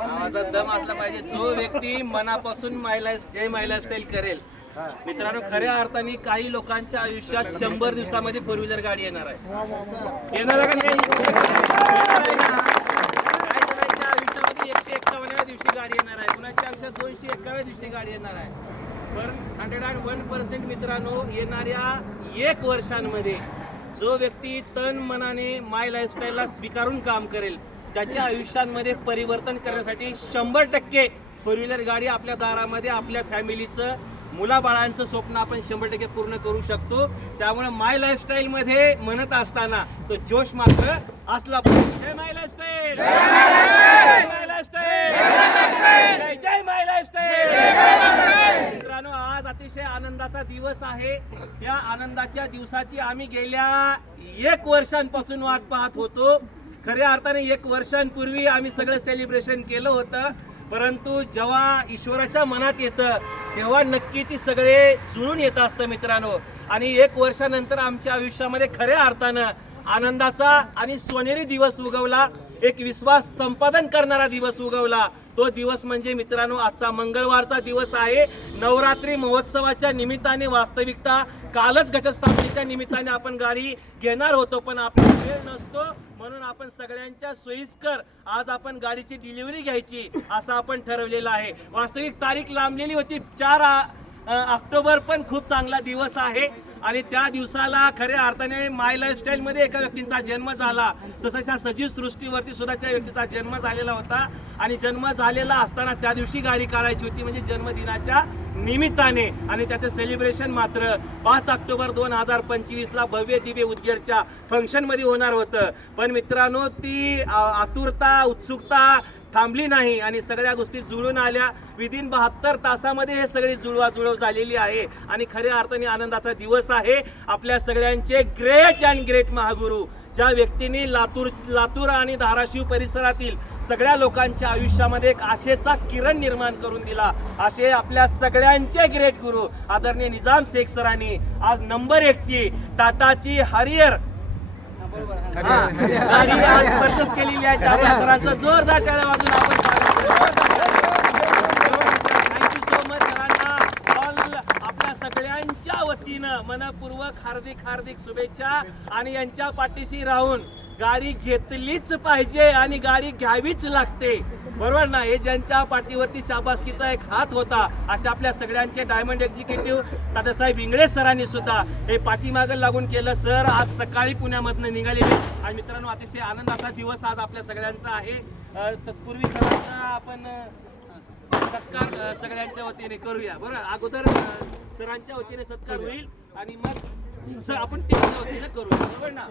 आवाजात दम असला पाहिजे. जो व्यक्ती मनापासून जय माय लाईफस्टाईल करेल. मित्रांनो, खऱ्या अर्थाने काही लोकांच्या आयुष्यात 100 दिवसामध्ये 4 व्हीलर गाडी येणार आहे. येणार आहे का नाही? काही जणांच्या आयुष्यामध्ये 151व्या दिवशी गाडी येणार आहे, कुणाच्या आयुष्यात 251व्या दिवशी गाडी येणार आहे. पण 101% मित्रांनो, येणाऱ्या 1 वर्षांमध्ये जो व्यक्ती तन मनाने माय लाईफस्टाईलला स्वीकारून काम करेल, त्याच्या आयुष्यांमध्ये परिवर्तन करण्यासाठी 100% 4 व्हीलर गाडी आपल्या दारामध्ये आपल्या फॅमिलीचं, मुलाबाळांचं स्वप्न आपण 100% पूर्ण करू शकतो. त्यामुळे माय लाईफस्टाईल मध्ये म्हणत असताना तो जोश मात्र असला पाहिजे. जय माय लाईफस्टाईल, जय माय लाईफस्टाईल, जय माय लाईफस्टाईल. मित्रांनो, आज अतिशय आनंदाचा दिवस आहे. या आनंदाच्या दिवसाची आम्ही गेल्या 1 वर्षांपासून वाट पाहत होतो. खऱ्या अर्थाने 1 वर्षांपूर्वी आम्ही सगळं सेलिब्रेशन केलं होतं, परंतु जेव्हा ईश्वराच्या मनात येतं तेव्हा नक्की ती सगळे जुळून येत असतं मित्रांनो. आणि 1 वर्षानंतर आमच्या आयुष्यामध्ये खऱ्या अर्थानं आनंदाचा आणि सोनेरी दिवस उगवला. एक विश्वास संपादन करणारा दिवस उगवला. तो दिवस म्हणजे मित्रांनो आजचा मंगळवारचा दिवस आहे. नवरात्री महोत्सवाच्या निमित्ताने, वास्तविकता कालच घटस्थापनेच्या निमित्ताने आपण गाडी घेणार होतो, पण आपला वेळ नसतो म्हणून आपण सगळ्यांच्या सोयीस्कर आज आपण गाडीची डिलिव्हरी घ्यायची असं आपण ठरवलेलं आहे. वास्तविक तारीख लांबलेली होती. 4 ऑक्टोबर पण खूप चांगला दिवस आहे आणि त्या दिवसाला खऱ्या अर्थाने माय लाईफस्टाईल मध्ये एका व्यक्तीचा जन्म झाला. तसंच या सजीव सृष्टीवरती सुद्धा त्या व्यक्तीचा जन्म झालेला होता आणि जन्म झालेला असताना त्या दिवशी गाडी काढायची होती, म्हणजे जन्मदिनाच्या निमित्ताने. आणि त्याचं सेलिब्रेशन मात्र 5 ऑक्टोबर 2025 ला भव्य दिव्य उदगीरच्या फंक्शन मध्ये होणार होतं. पण मित्रांनो, ती आतुरता, उत्सुकता थांबली नाही आणि सगळ्या गोष्टी जुळून आल्या. विदिन 72 तासामध्ये हे सगळी जुळवाजुळव झालेली आहे आणि खऱ्या अर्थाने आनंदाचा दिवस आहे. आपल्या सगळ्यांचे ग्रेट अँड ग्रेट महागुरु, ज्या व्यक्तीने लातूर आणि धाराशिव परिसरातील सगळ्या लोकांच्या आयुष्यामध्ये एक आशेचा किरण निर्माण करून दिला, असे आपल्या सगळ्यांचे ग्रेट गुरु आदरणीय निजाम शेख सरांनी आज नंबर 1 ची टाटाची हरियर गाडी आज परचेस केलेली आहे. त्या सरांचा जोरदार टाळ्या वाजून आपण थँक्यू सो मच सरांना. ऑल आपल्या सगळ्यांच्या वतीनं मनपूर्वक हार्दिक शुभेच्छा. आणि यांच्या पाठीशी राहून गाडी घेतलीच पाहिजे आणि गाडी घ्यावीच लागते, बरोबर ना? हे ज्यांच्या पाठीवरती शाबासकीचा एक हात होता, असे आपल्या सगळ्यांचे डायमंड एक्झिक्युटिव्ह दादासाहेब इंगळे सरांनी सुद्धा हे पाठीमागं लागून केलं. सर आज सकाळी पुण्यामधनं निघालेले आणि मित्रांनो अतिशय आनंदाचा दिवस आज आपल्या सगळ्यांचा आहे. तत्पूर्वी सरांचा आपण सत्कार सगळ्यांच्या वतीने करूया, बरोबर? अगोदर सरांच्या वतीने सत्कार होईल आणि मग आपण टीमच्या वतीने करूया, बरोबर ना?